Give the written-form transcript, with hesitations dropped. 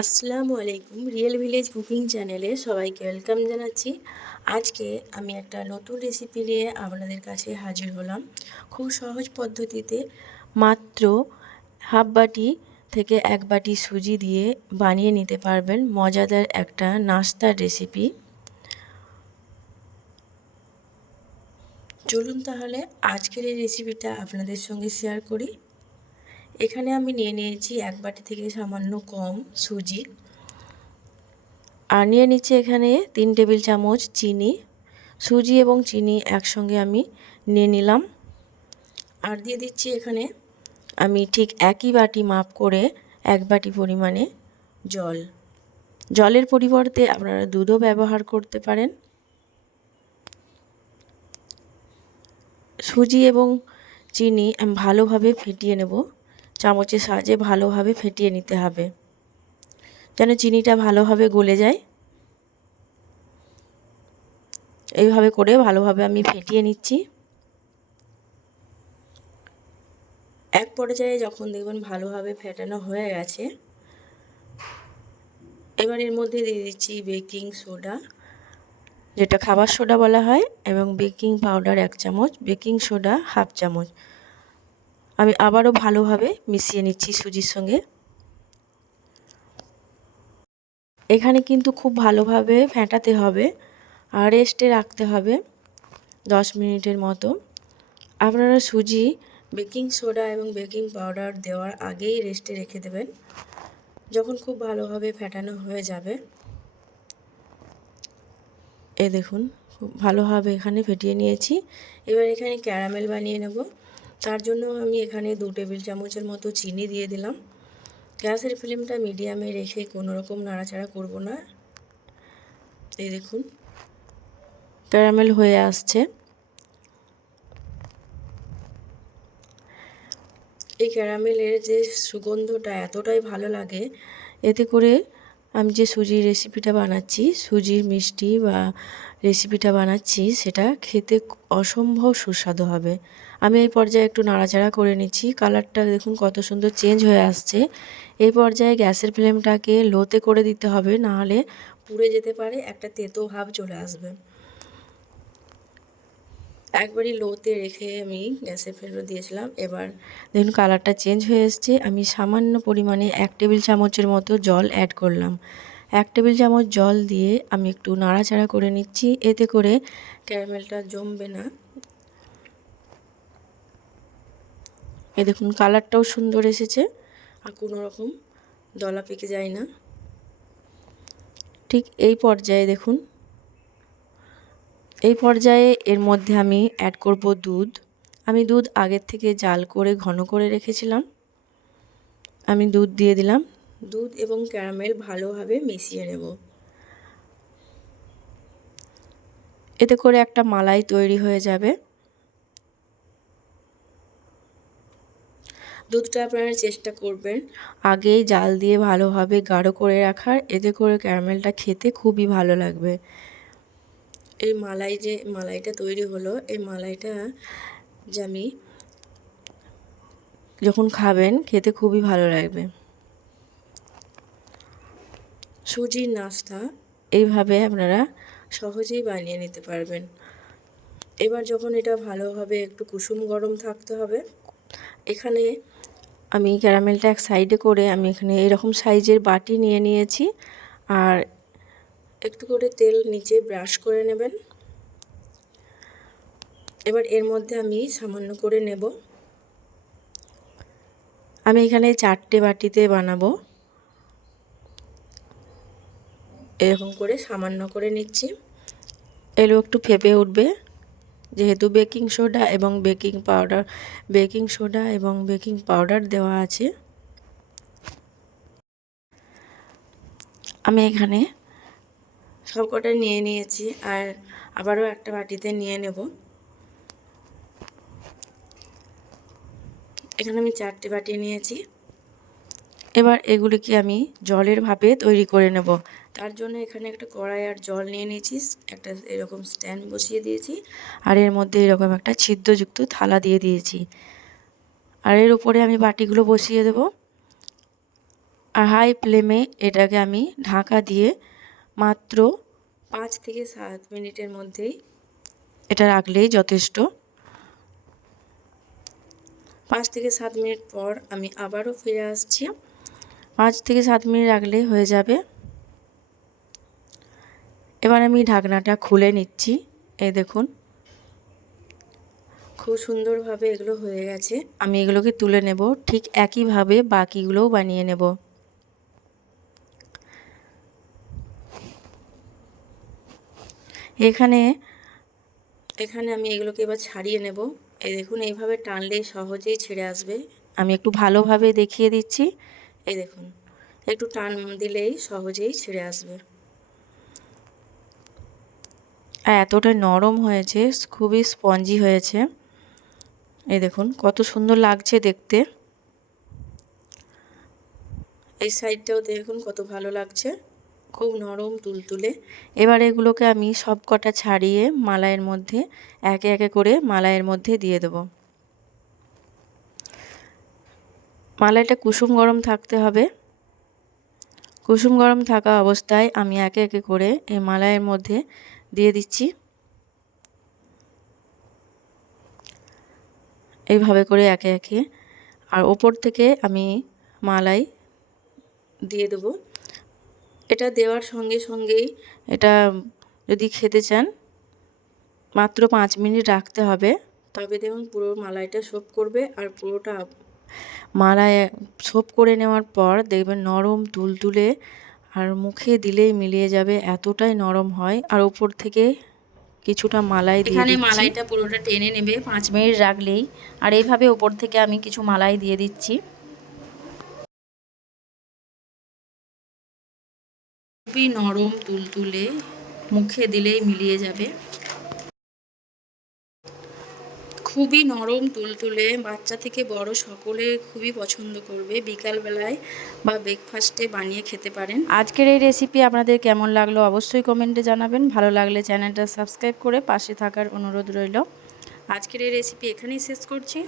আসসালামু আলাইকুম। Real village cooking চ্যানেলে সবাইকে ওয়েলকাম জানাচ্ছি। আজকে আমি একটা নতুন রেসিপি নিয়ে আপনাদের কাছে হাজির হলাম। খুব সহজ পদ্ধতিতে মাত্র হাফ বাটি থেকে 1 বাটি সুজি দিয়ে বানিয়ে নিতে পারবেন মজাদার একটা নাস্তার রেসিপি। চলুন তাহলে আজকের এই রেসিপিটা আপনাদের সঙ্গে শেয়ার করি। এখানে আমি নিয়ে নিয়েছি 1 বাটি থেকে সামান্য কম সুজি। আর নিয়ে নিচ্ছি এখানে 3 টেবিল চামচ চিনি। সুজি এবং চিনি একসঙ্গে আমি নিয়ে নিলাম। আর দিয়ে দিচ্ছি এখানে আমি ঠিক একই বাটি মাপ করে 1 বাটি পরিমাণে জল। জলের পরিবর্তে আপনারা দুধও ব্যবহার করতে পারেন। সুজি এবং চিনি আমি ভালোভাবে ফেটিয়ে নেব। চামচের সাহায্যে ভালোভাবে ফেটিয়ে নিতে হবে যেন চিনিটা ভালোভাবে গলে যায়। এইভাবে করে ভালোভাবে আমি ফেটিয়ে নিচ্ছি। এক পর্যায়ে যখন দেখবেন ভালোভাবে ফেটানো হয়ে গেছে, এবার এর মধ্যে দিয়ে দিচ্ছি বেকিং সোডা, যেটা খাবার সোডা বলা হয়, এবং বেকিং পাউডার 1 চামচ, বেকিং সোডা হাফ চামচ। আমি আবারও ভালোভাবে মিশিয়ে নিচ্ছি সুজির সঙ্গে। এখানে কিন্তু খুব ভালোভাবে ফেটাতে হবে আর রেস্টে রাখতে হবে 10 মিনিটের মতো। আপনারা সুজি, বেকিং সোডা এবং বেকিং পাউডার দেওয়ার আগেই রেস্টে রেখে দেবেন। যখন খুব ভালোভাবে ফেটানো হয়ে যাবে, এই দেখুন খুব ভালোভাবে এখানে ফেটিয়ে নিয়েছি। এবার এখানে ক্যারামেল বানিয়ে নেব। তার জন্য আমি এখানে 2 টেবিল চামচের মতো চিনি দিয়ে দিলাম। গ্যাসের ফ্লেমটা মিডিয়ামে রেখে কোনো রকম নাড়াচাড়া করব না। এই দেখুন ক্যারামেল হয়ে আসছে। এই ক্যারামেলের যে সুগন্ধটা এতটাই ভালো লাগে, এতে করে আমি যে সুজির রেসিপিটা বানাচ্ছি, সুজির মিষ্টি বা রেসিপিটা বানাচ্ছি, সেটা খেতে অসম্ভব সুস্বাদু হবে। আমি এই পর্যায়ে একটু নাড়াচাড়া করে নিচ্ছি। কালারটা দেখুন কত সুন্দর চেঞ্জ হয়ে আসছে। এই পর্যায়ে গ্যাসের ফ্লেমটাকে লোতে করে দিতে হবে, নাহলে পুড়ে যেতে পারে, একটা তেতো ভাব চলে আসবে। একবারই লোতে রেখে আমি গ্যাসের ফ্লেমে দিয়েছিলাম। এবার দেখুন কালারটা চেঞ্জ হয়ে এসছে। আমি সামান্য পরিমাণে 1 টেবিল চামচের মতো জল অ্যাড করলাম। 1 টেবিল চামচ জল দিয়ে আমি একটু নাড়াচাড়া করে নিচ্ছি, এতে করে ক্যারামেলটা জমবে না। এই দেখুন কালারটাও সুন্দর এসেছে আর কোনো রকম দলা পেকে যায় না। ঠিক এই পর্যায়ে দেখুন, এই পর্যায়ে এর মধ্যে আমি অ্যাড করব দুধ। আমি দুধ আগের থেকে জাল করে ঘন করে রেখেছিলাম। আমি দুধ দিয়ে দিলাম। দুধ এবং ক্যারামেল ভালোভাবে মিশিয়ে নেব। এতে করে একটা মালাই তৈরি হয়ে যাবে। দুধটা আপনারা চেষ্টা করবেন আগেই জাল দিয়ে ভালোভাবে গাঢ় করে রাখার, এতে করে ক্যারামেলটা খেতে খুবই ভালো লাগবে। এই মালাইটা তৈরি হলো, এই মালাইটা যে আমি যখন খাবেন খেতে খুবই ভালো লাগবে। সুজির নাস্তা এইভাবে আপনারা সহজেই বানিয়ে নিতে পারবেন। এবার যখন এটা ভালোভাবে একটু কুসুম গরম থাকতে হবে, এখানে আমি ক্যারামেলটা এক সাইডে করে আমি এখানে এরকম সাইজের বাটি নিয়ে নিয়েছি। আর একটু করে তেল নিচে ব্রাশ করে নেবেন। এবার এর মধ্যে আমি সামান্য করে নেব। আমি এখানে 4টে বাটিতে বানাবো। এরকম করে সামান্য করে নিচ্ছি। এগুলো একটু ফেপে উঠবে, যেহেতু বেকিং সোডা এবং বেকিং পাউডার দেওয়া আছে। আমি এখানে সবকটা নিয়ে নিয়েছি আর আবারও একটা বাটিতে নিয়ে নেব। এখানে আমি 4টে বাটি নিয়েছি। এবার এগুলিকে আমি জলের ভাপে তৈরি করে নেব। তার জন্য এখানে একটা কড়াই আর জল নিয়ে নিয়েছি, একটা এরকম স্ট্যান্ড বসিয়ে দিয়েছি, আর এর মধ্যে এরকম একটা ছিদ্রযুক্ত থালা দিয়ে দিয়েছি। আর এর উপরে আমি বাটিগুলো বসিয়ে দেব। আর হাই ফ্লেমে এটাকে আমি ঢাকা দিয়ে মাত্র 5 থেকে 7 মিনিটের মধ্যেই এটা রাখলেই যথেষ্ট। 5 থেকে 7 মিনিট পর আমি আবারও ফিরে আসছি। 5 থেকে 7 মিনিট রাখলেই হয়ে যাবে। এবার আমি ঢাকনাটা খুলে নিচ্ছি। এই দেখুন খুব সুন্দরভাবে এগুলো হয়ে গেছে। আমি এগুলোকে তুলে নেব। ঠিক একইভাবে বাকিগুলোও বানিয়ে নেব। এখানে আমি এগুলোকে এবার ছাড়িয়ে নেব। এই দেখুন এইভাবে টানলেই সহজেই ছেড়ে আসবে। আমি একটু ভালোভাবে দেখিয়ে দিচ্ছি। এই দেখুন একটু টান দিলেই সহজেই ছেড়ে আসবে। আর এতটা নরম হয়েছে, খুবই স্পঞ্জি হয়েছে। এই দেখুন কত সুন্দর লাগছে দেখতে। এই সাইডটাও দেখুন কত ভালো লাগছে, খুব নরম তুলতুলে। এবার এগুলোকে আমি সব কটা ছাড়িয়ে মালাইয়ের মধ্যে একে একে করে মালাইয়ের মধ্যে দিয়ে দেব। মালাইটা কুসুম গরম থাকতে হবে। কুসুম গরম থাকা অবস্থায় আমি একে একে করে এই মালাইয়ের মধ্যে দিয়ে দিচ্ছি। এইভাবে করে একে একে। আর ওপর থেকে আমি মালাই দিয়ে দেবো। এটা দেওয়ার সঙ্গে সঙ্গেই এটা যদি খেতে চান মাত্র 5 মিনিট রাখতে হবে। তবে দেখুন পুরো মালাইটা সোপ করবে। আর পুরোটা মালাই সোপ করে নেওয়ার পর দেখবেন নরম তুলতুলে, আর মুখে দিলেই মিলিয়ে যাবে, এতটাই নরম হয়। আর ওপর থেকে কিছুটা মালাই দিয়ে দিচ্ছি। এখানে মালাইটা পুরোটা টেনে নেবে 5 মিনিট রাখলেই। আর এইভাবে ওপর থেকে আমি কিছু মালাই দিয়ে দিচ্ছি। খুবই নরম তুলতুলে, মুখে দিলেই মিলিয়ে যাবে। খুবই নরম তুলতুলে, বাচ্চা থেকে বড় সকলে খুবই পছন্দ করবে। বিকালবেলায় বা ব্রেকফাস্টে বানিয়ে খেতে পারেন। আজকের এই রেসিপি আপনাদের কেমন লাগলো অবশ্যই কমেন্টে জানাবেন। ভালো লাগলে চ্যানেলটা সাবস্ক্রাইব করে পাশে থাকার অনুরোধ রইল। আজকের এই রেসিপি এখানেই শেষ করছি।